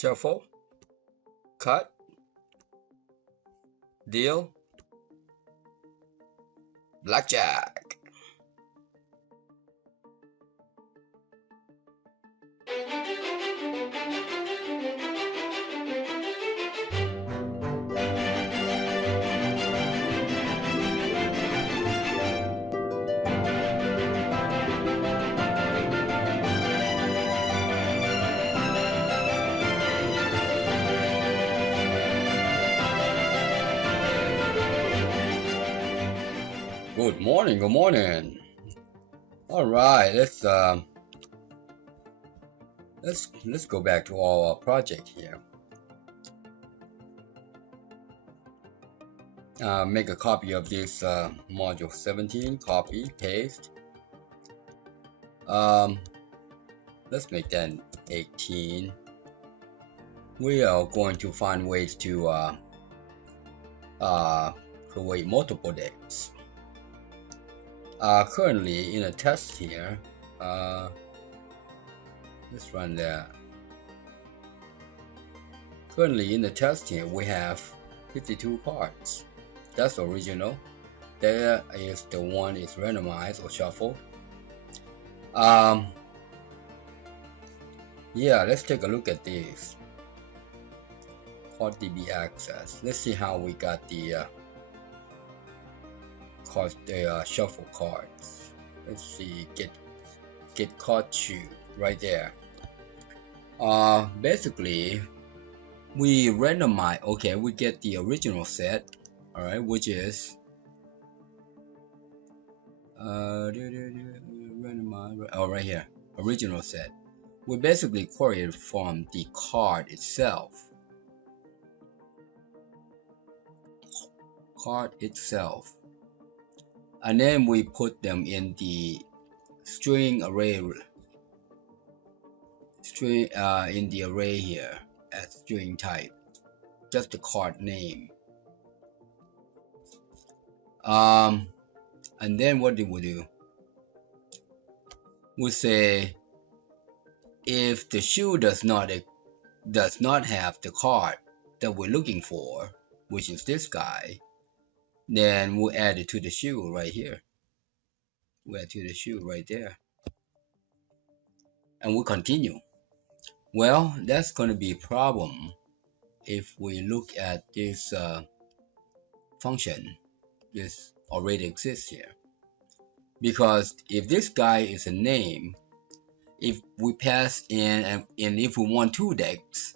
shuffle, cut, deal, blackjack. Good morning, good morning. All right, let's go back to our project here. Make a copy of this module 17, copy, paste. Let's make that 18. We are going to find ways to create multiple decks. Currently in a test here, let's run that. Currently in the test here, we have 52 cards. That's original. There is the one is randomized or shuffled. Yeah, let's take a look at this. Called DB Access. Let's see how we got the shuffle cards. Let's see, get card 2 right there. Basically we randomize. Okay, we get the original set, all right, which is randomize. Oh, right here, original set. We basically query it from the card itself. And then we put them in the string array in the array here as string type, just the card name. And then what do we do? We say if the shoe does not have the card that we're looking for, which is this guy, then we'll add it to the shoe right here. We'll add to the shoe right there. And we'll continue. Well, that's going to be a problem if we look at this function. This already exists here. Because if this guy is a name, if we pass in and if we want 2 decks,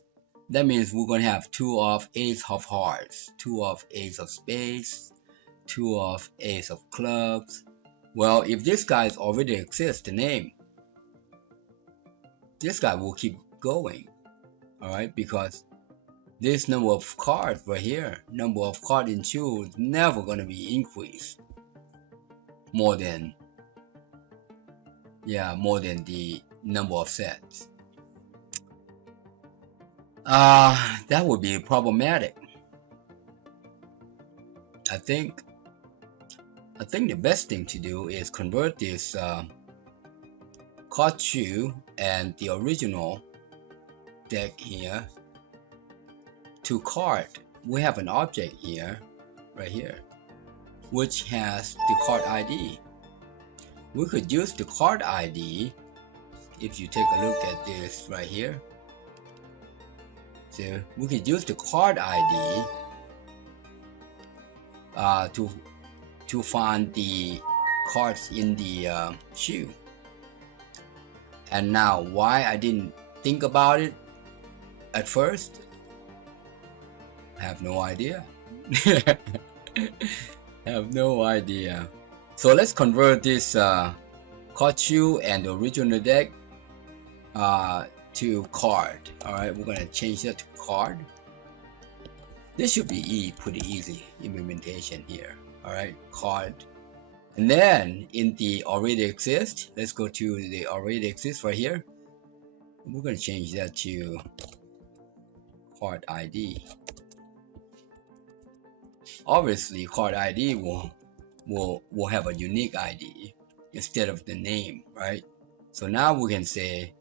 that means we're going to have 2 of ace of hearts, 2 of ace of spades, 2 of ace of clubs. Well, if this guy already exists, the name, this guy will keep going, all right, because this number of cards right here, number of cards in shoe, is never going to be increased more than the number of sets. That would be problematic. I think the best thing to do is convert this card 2 and the original deck here to card. We have an object here, right here, which has the card ID. We could use the card ID. If you take a look at this right here, so we could use the card ID to find the cards in the shoe. And now, why I didn't think about it at first, I have no idea. Have no idea. So let's convert this card shoe and the original deck to card. All right, we're gonna change that to card. This should be pretty easy implementation here. All right, card. And then in the already exist, let's go to the already exist right here. We're going to change that to card ID. Obviously, card ID will have a unique ID instead of the name, right? So now we can say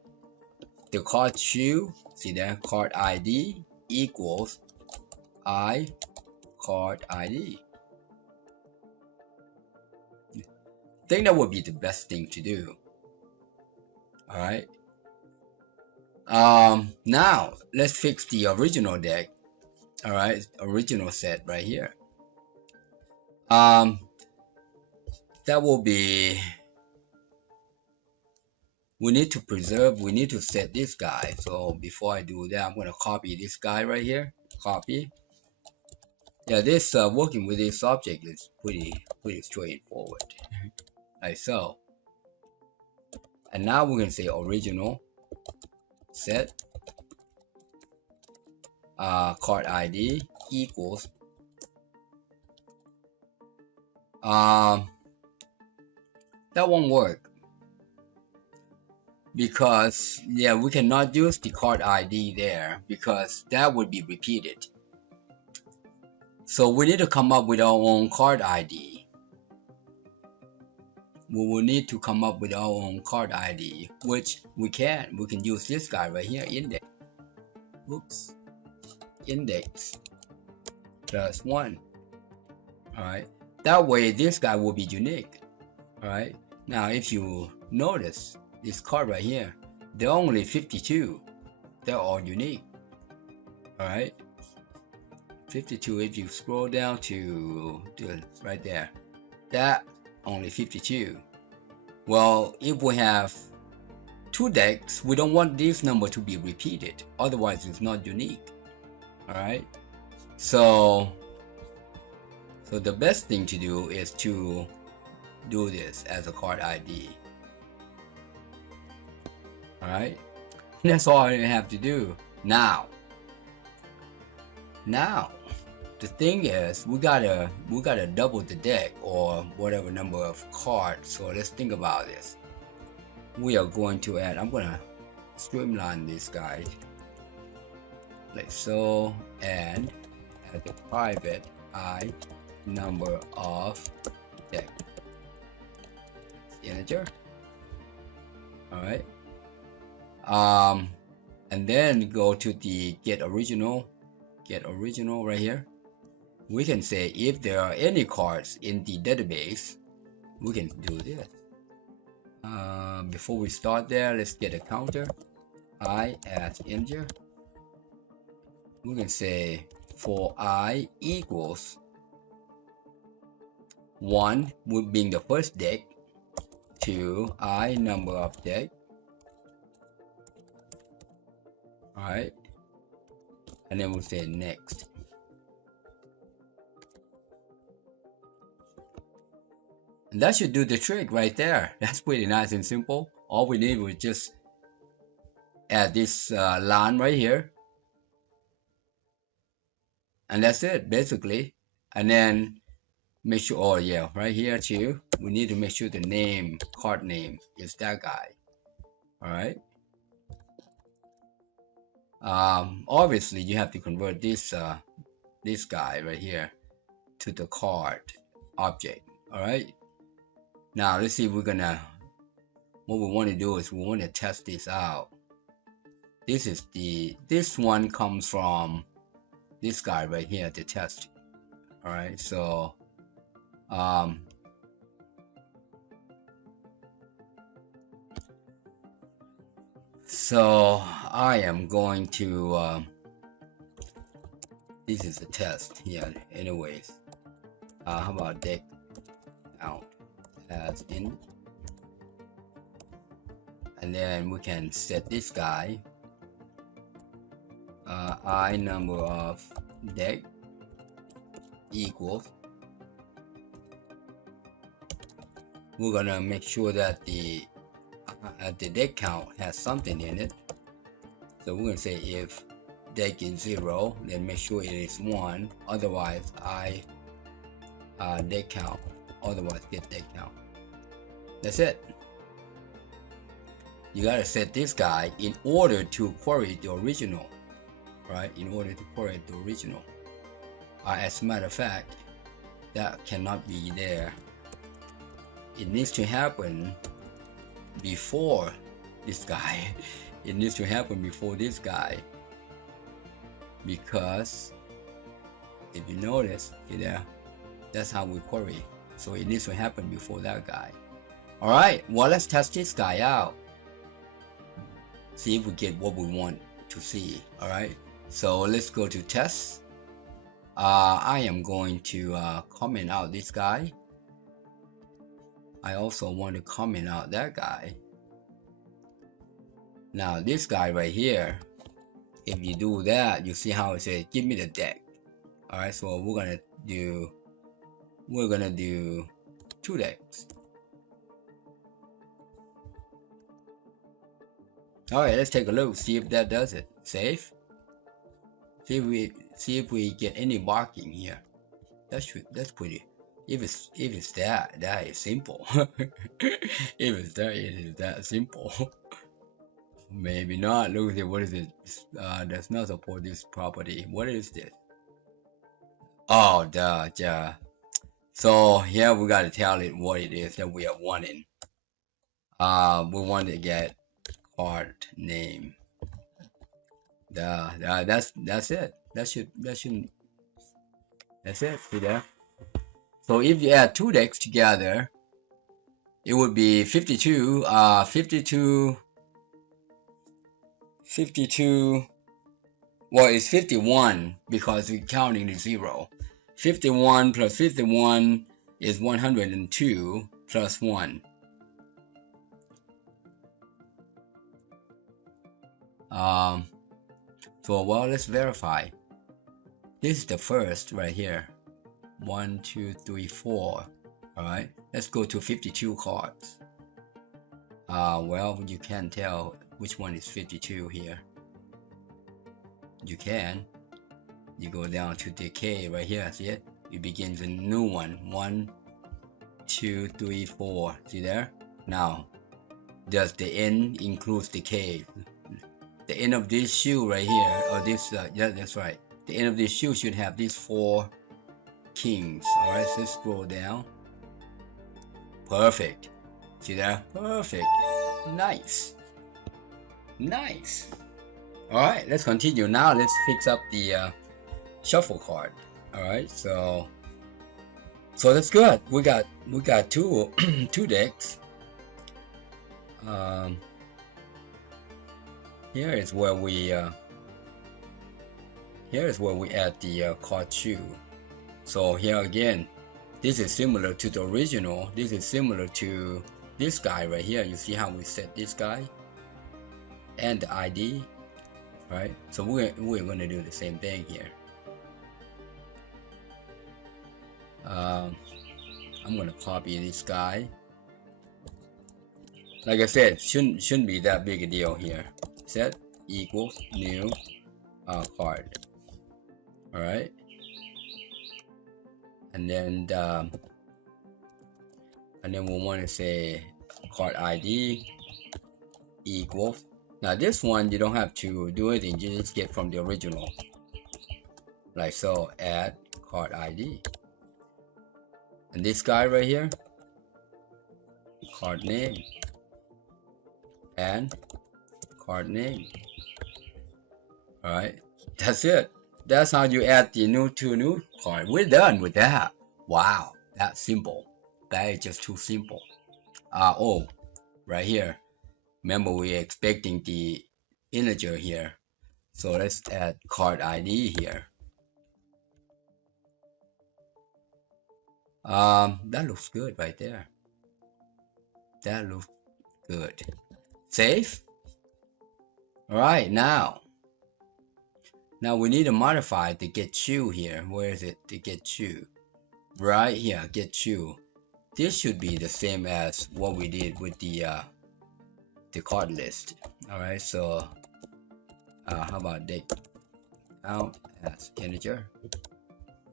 the card shoe, see that card ID equals I card ID. I think that would be the best thing to do. All right. Now let's fix the original deck. All right, original set right here. That will be, we need to set this guy. So before I do that, I'm going to copy this guy right here. Copy. Yeah, this working with this object is pretty straightforward, like so. And now we're going to say original set card ID equals that won't work because yeah, we cannot use the card ID there because that would be repeated. So we need to come up with our own card ID. We will need to come up with our own card ID, which we can use this guy right here, index. Oops. Index plus 1. All right, that way this guy will be unique. All right, now if you notice this card right here, they're only 52. They're all unique. All right, 52. If you scroll down to right there, that only 52. Well, if we have 2 decks, we don't want this number to be repeated, otherwise it's not unique. All right, so the best thing to do is to do this as a card ID. All right, that's all I have to do. Now the thing is, we gotta double the deck or whatever number of cards. So let's think about this. We are going to add, I'm gonna streamline this guy like so, and add the private I number of deck integer. All right, and then go to the get original right here. We can say if there are any cards in the database, we can do this. Before we start there, let's get a counter. I as integer. We can say for I equals 1 would being the first deck, 2 I number of deck. All right, and then we'll say next. And that should do the trick right there. That's pretty nice and simple. All we need was just add this line right here, and that's it basically. And then make sure, oh yeah, right here too, we need to make sure the name, card name, is that guy. All right, obviously you have to convert this this guy right here to the card object. All right, now let's see if we're gonna, what we want to do is we want to test this out. This one comes from this guy right here, the test. All right, so so I am going to this is a test here anyways. How about deck out as in, and then we can set this guy I number of deck equals, we're gonna make sure that the deck count has something in it. So we're gonna say if deck is 0, then make sure it is 1, otherwise I deck count, otherwise get deck count. That's it. You gotta set this guy in order to query the original, right? In order to query the original. As a matter of fact, that cannot be there. It needs to happen before this guy. it needs to happen before this guy, because if you notice, that's how we query. So it needs to happen before that guy. Alright, well, let's test this guy out. See if we get what we want to see. Alright, so let's go to test. I am going to comment out this guy. I also want to comment out that guy. Now this guy right here, if you do that, you see how it says give me the deck. Alright, so we're gonna do 2 decks. Alright, let's take a look, see if that does it. Save. See if we get any barking here. That's pretty. If it's that is simple. If it's that, it is that simple. Maybe not. Look at what is it? Does not support this property. What is this? Oh, duh. So here we gotta tell it what it is that we are wanting. We want to get card name. That's it. That's it. See there? So if you add 2 decks together, it would be 52. 52. Well, it's 51 because we're counting the 0. 51 plus 51 is 102 plus 1. So well, let's verify. This is the first right here. 1, 2, 3, 4. Alright, let's go to 52 cards. Well, you can't tell which one is 52 here. You can. You go down to decay right here, see it? It begins a new one. 1, 2, 3, 4. See there? Now, does the end includes decay? The end of this shoe right here, or this, yeah, that's right. The end of this shoe should have these 4 kings. Alright, so let's scroll down. Perfect. See there? Perfect. Nice. Alright, let's continue. Now let's fix up the shuffle card. Alright, so that's good. We got 2 decks. Here is where we add the card shoe. So here again, this is similar to the original. This is similar to this guy right here. You see how we set this guy and the ID, right? So we're going to do the same thing here. I'm going to copy this guy. Like I said, shouldn't be that big a deal here. Set equals new card. All right, and then we'll want to say card ID equals. Now this one you don't have to do anything, you just get from the original, like so. Add card ID, and this guy right here, card name and card name. All right, that's it. That's how you add the new card. We're done with that. Wow, that's simple. That is just too simple. Oh, right here. Remember, we're expecting the integer here. So let's add card ID here. That looks good right there. That looks good. Save. All right, now we need to modify the get shoe here. Where is it? The get shoe. Right here, get shoe. This should be the same as what we did with the card list. All right, so how about date out as integer?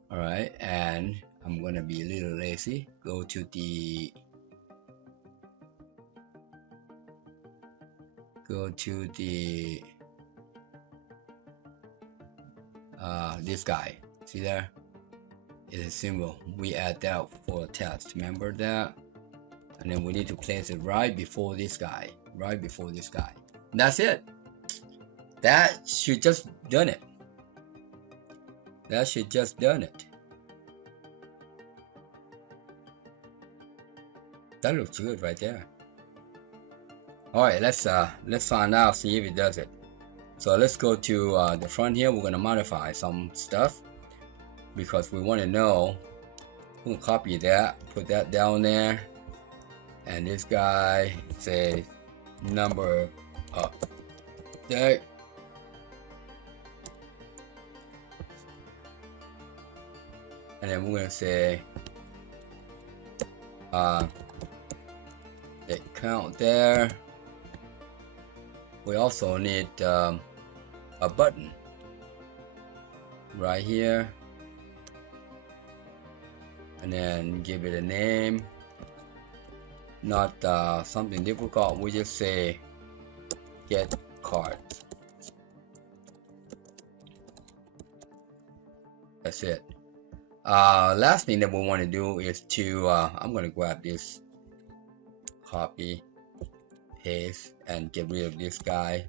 All right, and I'm gonna be a little lazy. Go to the this guy. See there? It's a symbol. We add that for a test. Remember that? And then we need to place it right before this guy. Right before this guy. That's it. That should just done it. That should just done it. That looks good right there. All right, let's find out, see if it does it. So let's go to the front here. We're gonna modify some stuff because we want to know. We'll copy that, put that down there, and this guy say number up there. And then we're gonna say the count there. We also need a button right here, and then give it a name. Not something difficult. We just say get card. That's it. Last thing that we want to do is to I'm gonna grab this, copy, paste, and get rid of this guy.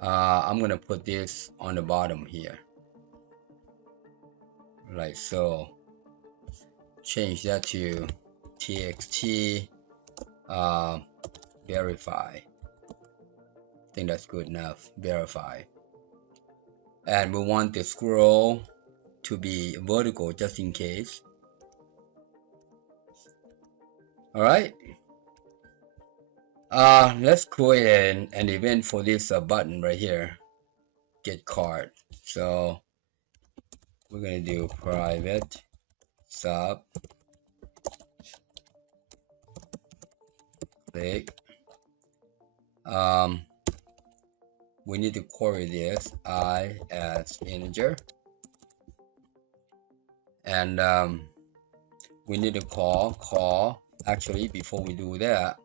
I'm gonna put this on the bottom here, like so. Change that to txt verify. I think that's good enough. Verify. And we want the scroll to be vertical just in case. All right. Let's create an event for this button right here, get card. So we're gonna do private sub click. We need to query this I as integer, and we need to call. Actually, before we do that,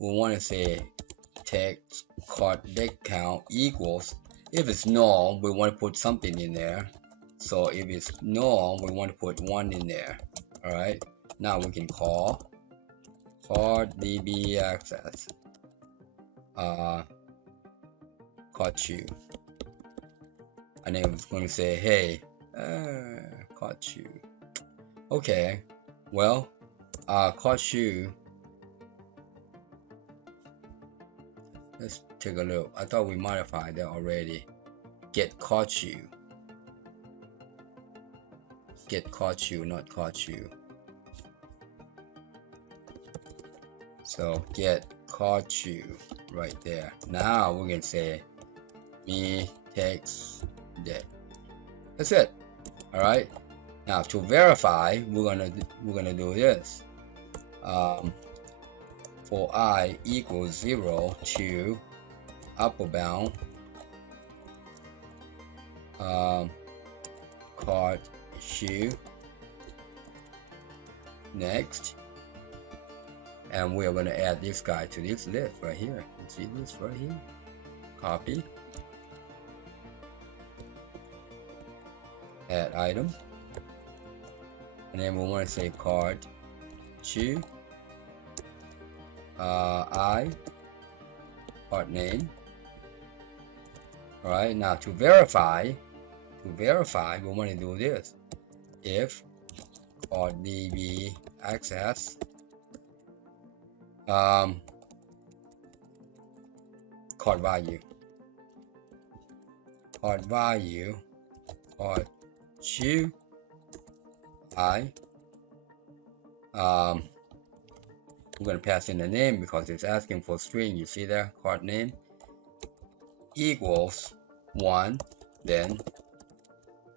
we want to say text card deck count equals. If it's null, we want to put something in there. So if it's null, we want to put 1 in there. All right. Now we can call card db access caught you, and then it's going to say, hey, caught you. Okay, well, caught you. Let's take a look. I thought we modified that already. Get caught you. Get caught you, not caught you. So get caught you right there. Now we're gonna say me text that. That's it. All right. Now to verify, we're gonna do this. For I equals 0 to upper bound card issue. Next, and we are going to add this guy to this list right here. You see this right here? Copy, add item, and then we want to say card to I card name. All right, now to verify, we want to do this. If card db access card value card to I, we're going to pass in the name because it's asking for string. You see there, card name equals 1, then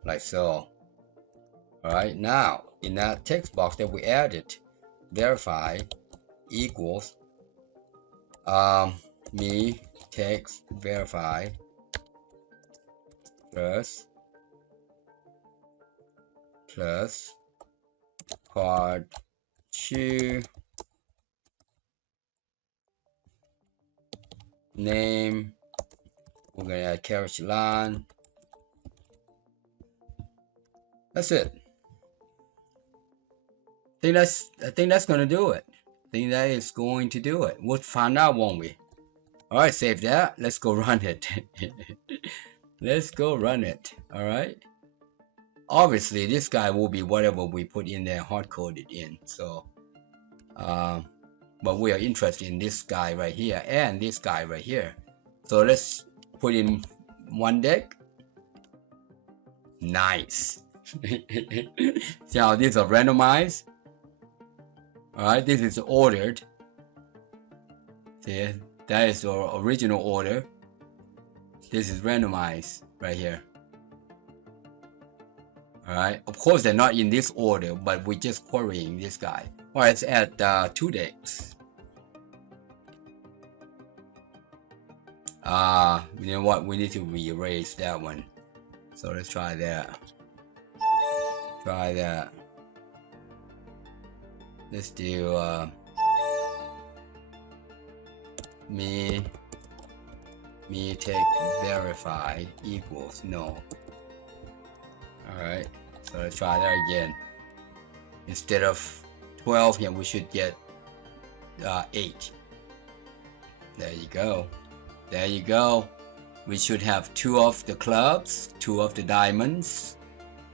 like so. All right, now in that text box that we added, verify equals me text verify plus card to name. We're gonna add carriage line. That's it. I think that's going to do it. I think that is going to do it. We'll find out, won't we? All right, now to verify, we want to say card db access card value card to I, we're going to pass in the name because it's asking for string. You see there, card name equals 1, then like so. All right, now in that text box that we added, verify equals me text verify plus card to name. We're gonna add carriage line. That's it. I think that's going to do it. I think that is going to do it. All right, save that. Let's go run it. Let's go run it. All right. Obviously, this guy will be whatever we put in there, hard coded in. So, but we are interested in this guy right here and this guy right here. So let's put in one deck. Nice. See how these are randomized? Alright, this is ordered. See, that is our original order. This is randomized right here. Alright, of course they're not in this order, but we're just querying this guy. Alright, let's add 2 decks. You know what? We need to rearrange that one. So let's try that. Try that. Let's do me take verify equals no. Alright, so let's try that again. Instead of 12 here, we should get 8. There you go. There you go. We should have 2 of the clubs, 2 of the diamonds,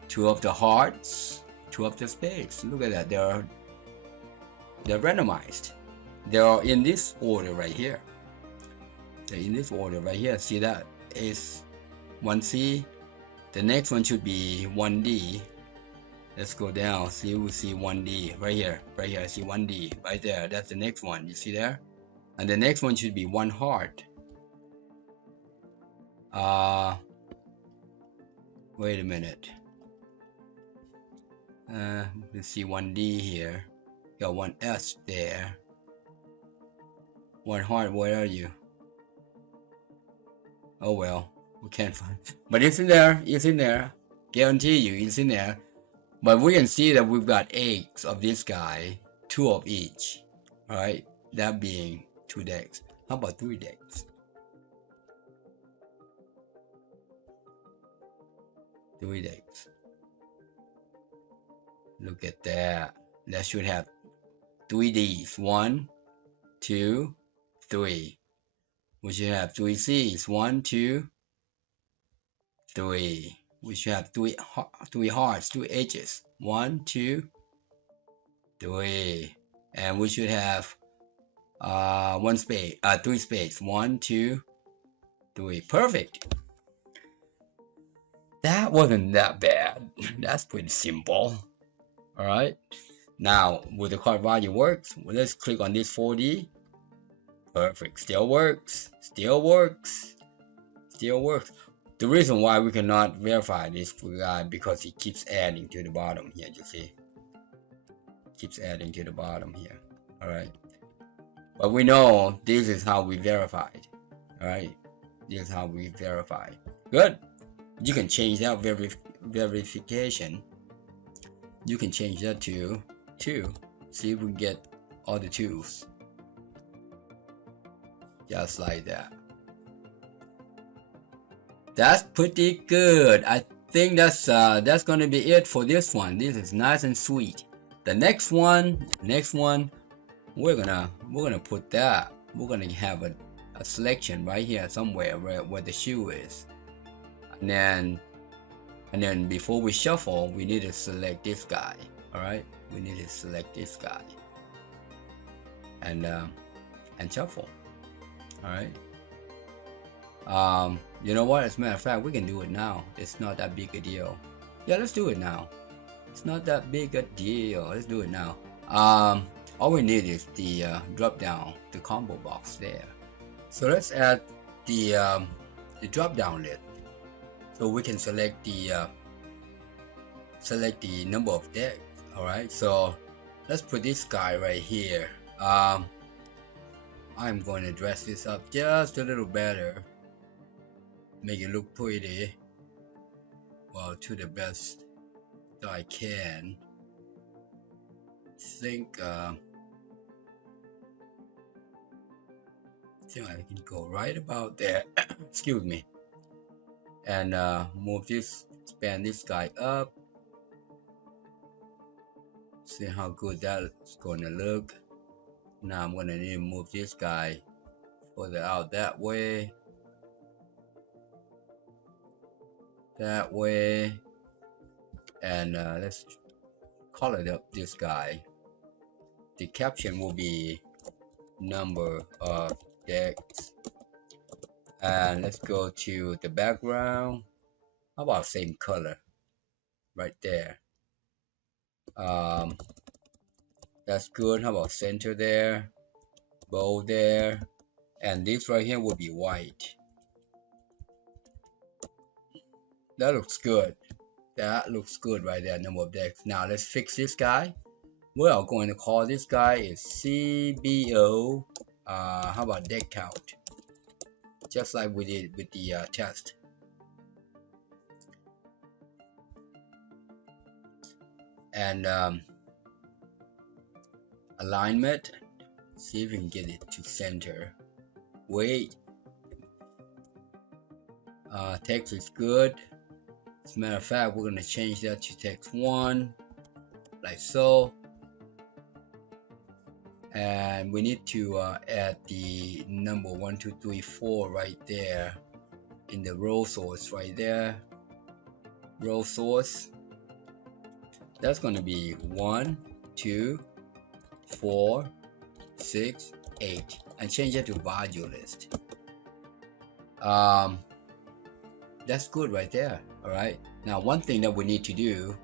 2 of the hearts, 2 of the spades. Look at that. They're randomized. They are in this order right here. They're in this order right here. See that? Is 1C. The next one should be 1D. Let's go down. See, we see 1D right here. Right here. I see 1D right there. That's the next one. You see there? And the next one should be 1 heart. Wait a minute. Let's see 1D here. Got 1 S there. 1 heart, where are you? Oh well, we can't find. But it's in there. It's in there. Guarantee you, it's in there. But we can see that we've got 8 of this guy, 2 of each. Alright, that being 2 decks. How about 3 decks? 3 decks. Look at that. That should have 3 Ds. 1, 2, 3. We should have 3 Cs. 1, 2, 3. We should have 3 hearts, 2 H's. 1, 2, 3. And we should have 1 spade, 3 spades. 1, 2, 3. Perfect. That wasn't that bad. That's pretty simple. Alright. Now, will the card value works? Well, let's click on this 4D. Perfect. Still works. Still works. Still works. The reason why we cannot verify this guy because he keeps adding to the bottom here. You see, keeps adding to the bottom here. All right. But we know this is how we verified. All right. This is how we verify. Good. You can change that verification. You can change that to 2. See if we get all the 2s. Just like that. That's pretty good. I think that's gonna be it for this one. This is nice and sweet. The next one, we're gonna put that. We're gonna have a selection right here somewhere where the shoe is, and then before we shuffle, we need to select this guy. All right, we need to select this guy and shuffle. All right. You know what? As a matter of fact, we can do it now. It's not that big a deal. Yeah, let's do it now. It's not that big a deal. Let's do it now. All we need is the drop down, the combo box there. So let's add the drop down list, so we can select the number of decks. All right. So let's put this guy right here. I'm going to dress this up just a little better. Make it look pretty, well, to the best that I can. Think I can go right about there. Excuse me. And move this, expand this guy up. See how good that's gonna look. Now I'm gonna need to move this guy Pull it out that way, and let's color up this guy. The caption will be number of decks, and let's go to the background. How about same color right there? That's good. How about center there, bold there, and this right here will be white. That looks good. That looks good right there, number of decks. Now let's fix this guy. We are going to call this guy is CBO. How about deck count? Just like we did with the test. And alignment, see if we can get it to center. Weight, text is good. As a matter of fact, we're going to change that to text 1, like so. And we need to add the number 1, 2, 3, 4 right there in the row source right there. Row source. That's going to be 1, 2, 4, 6, 8, and change it to module list. That's good right there. All right. Now, one thing that we need to do,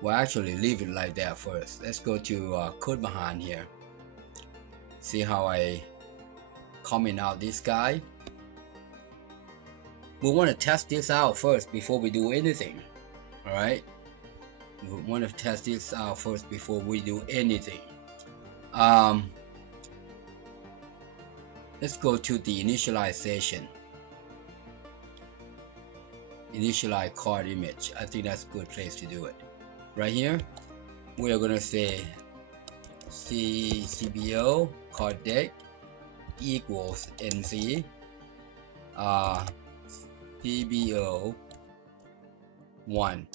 we'll actually leave it like that first. Let's go to code behind here. See how I comment out this guy. We want to test this out first before we do anything. All right. We want to test this out first before we do anything. Let's go to the initialization. Initialize card image. I think that's a good place to do it. Right here, we are going to say CBO card deck equals NC CBO 1.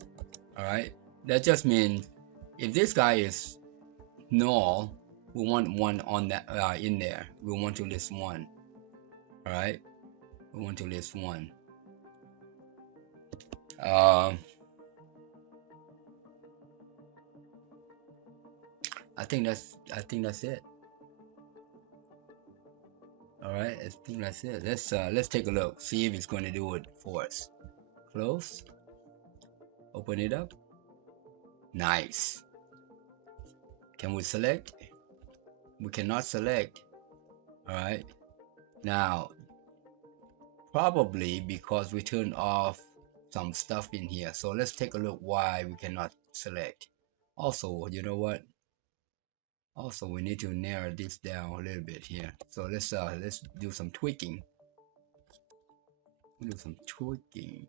All right. That just means if this guy is null, we want 1 on that in there. We want to list 1. All right. We want to list 1. I think that's it. All right, I think that's it. Let's take a look, see if it's going to do it for us. Close. Open it up. Nice. Can we select? We cannot select. All right. Now, probably because we turned off some stuff in here. So let's take a look why we cannot select. Also, you know what? Also, we need to narrow this down a little bit here. So let's do some tweaking. Do some tweaking.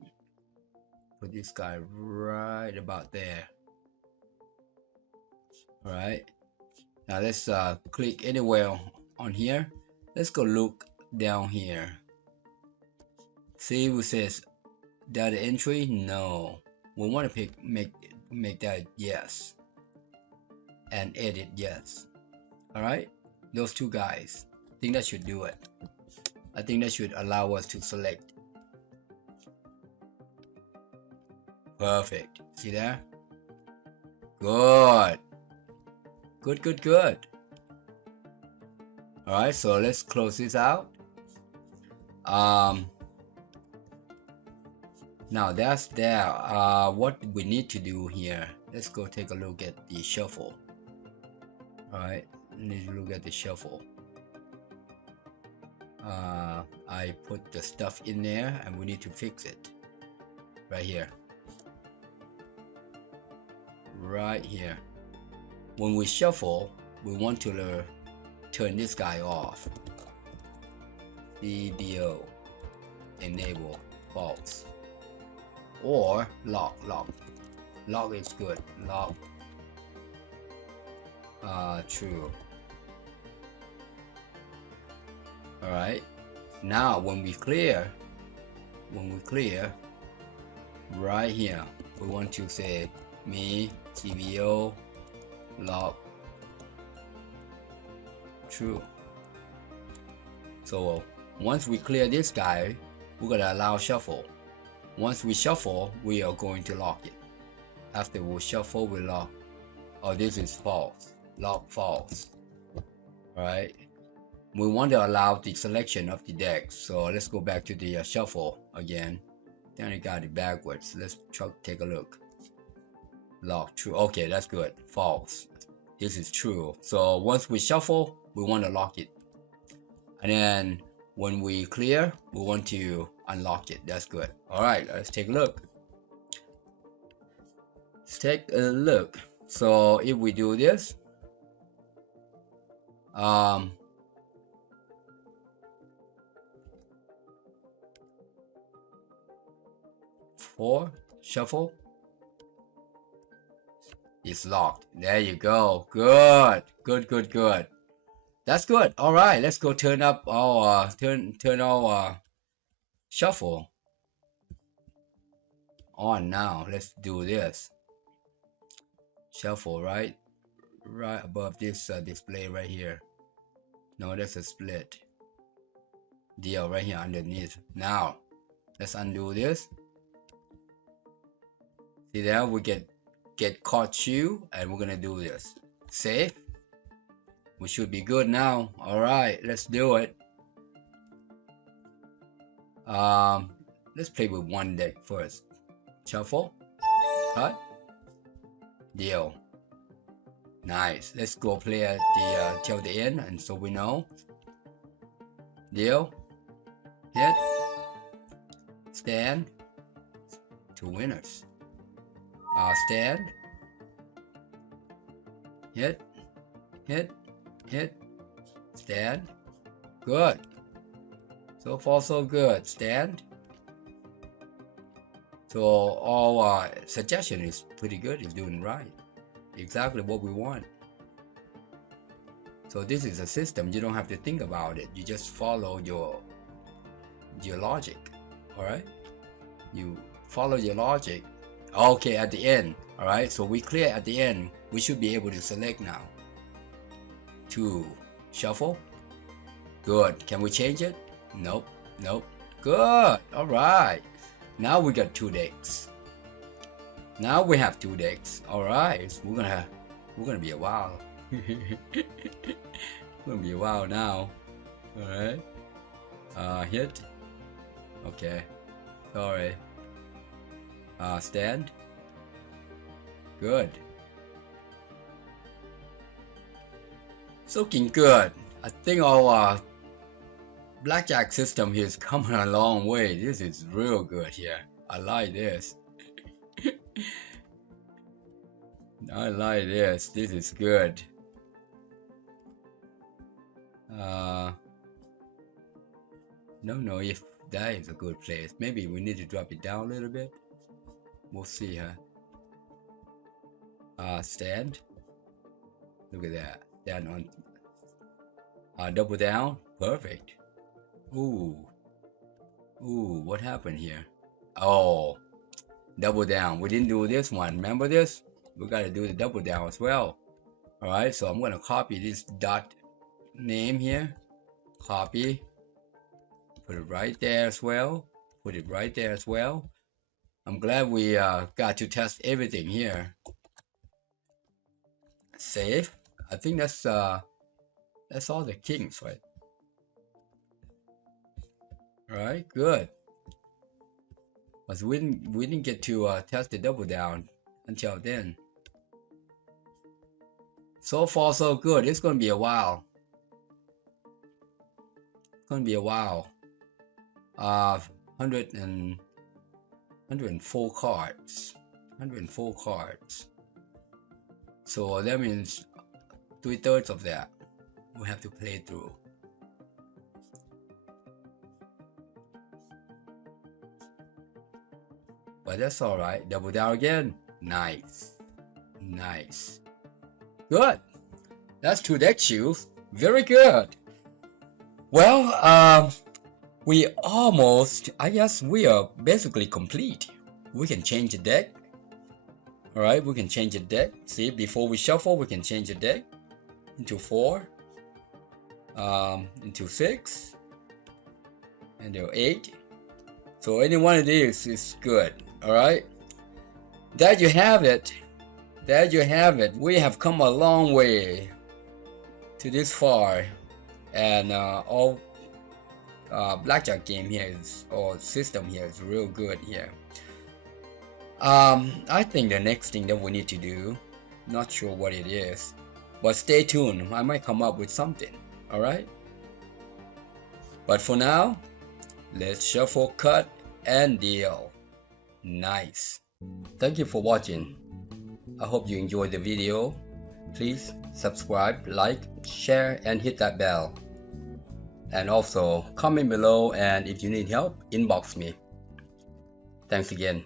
Put this guy right about there. All right. Now let's click anywhere on here. Let's go look down here. See what says data entry. No, we want to make that yes, and edit yes. All right, those two guys. I think that should do it. I think that should allow us to select. Perfect. See there? Good. Good. All right, so let's close this out. Now that's there. What we need to do here, let's go take a look at the shuffle. All right, need to look at the shuffle. I put the stuff in there and we need to fix it right here. Right here. When we shuffle, we want to turn this guy off. CBO enable false. Or lock. Lock is good. Lock true. Alright. Now when we clear right here, we want to say me CBO lock true. So once we clear this guy, we're gonna allow shuffle. Once we shuffle, we are going to lock it. After we shuffle, we lock. Oh, this is false. Lock false. Alright. We want to allow the selection of the deck. So let's go back to the shuffle again. Then I got it backwards. Let's take a look. Lock true. Okay, that's good. False. This is true. So once we shuffle, we want to lock it. And then when we clear, we want to unlock it. That's good. Alright, let's take a look. Let's take a look. So if we do this, 4 shuffle, it's locked. There you go. Good. That's good. All right, let's go turn up our turn our shuffle on now. Let's do this. Shuffle right above this display right here. No, that's a split deal right here underneath. Now let's undo this. See there, we get caught you, and we're gonna do this. Save. We should be good now. All right, let's do it. Let's play with one deck first. Shuffle, cut, deal. Nice. Let's go play at the till the end, and so we know. Deal, hit, stand, 2 winners. Stand, hit, stand. Good. So far so good. Stand. So our suggestion is pretty good. It's doing right. Exactly what we want. So this is a system. You don't have to think about it. You just follow your logic. All right. You follow your logic. Okay, at the end. All right. So we clear at the end. We should be able to select now. 2 shuffle. Good. Can we change it? Nope. Good. All right. Now we got 2 decks. Now we have 2 decks. All right. So we're gonna be a while. We're gonna be a while now. All right. Hit. Okay. Sorry. Stand. Good. It's looking good. I think our blackjack system here is coming a long way. This is real good here. I like this. I like this. This is good. Don't know if that is a good place. Maybe we need to drop it down a little bit. We'll see, huh? Stand. Look at that. Stand on. Double down. Perfect. Ooh, what happened here? Oh, double down. We didn't do this one. Remember this? We gotta do the double down as well. All right, so I'm gonna copy this dot name here. Copy. Put it right there as well. Put it right there as well. I'm glad we got to test everything here. Save. I think that's all the kings, right? Alright, good. But we didn't get to test the double down until then. So far so good. It's gonna be a while. It's gonna be a while. 104 cards. 104 cards. So that means 2/3 of that we have to play through. But that's alright. Double down again. Nice. Good. That's 2 deck shoes. Very good. Well, we almost, I guess we are basically complete. We can change the deck. Alright, we can change the deck. See, before we shuffle, we can change the deck into 4, into 6, handle 8. So any one of these is good. Alright, there you have it. There you have it. We have come a long way to this far, and all Blackjack game here is, or system here is real good here. I think the next thing that we need to do, not sure what it is, but stay tuned. I might come up with something. Alright, but for now, let's shuffle, cut, and deal. Nice. Thank you for watching. I hope you enjoyed the video. Please subscribe, like, share, and hit that bell. And also comment below, and if you need help, inbox me. Thanks again.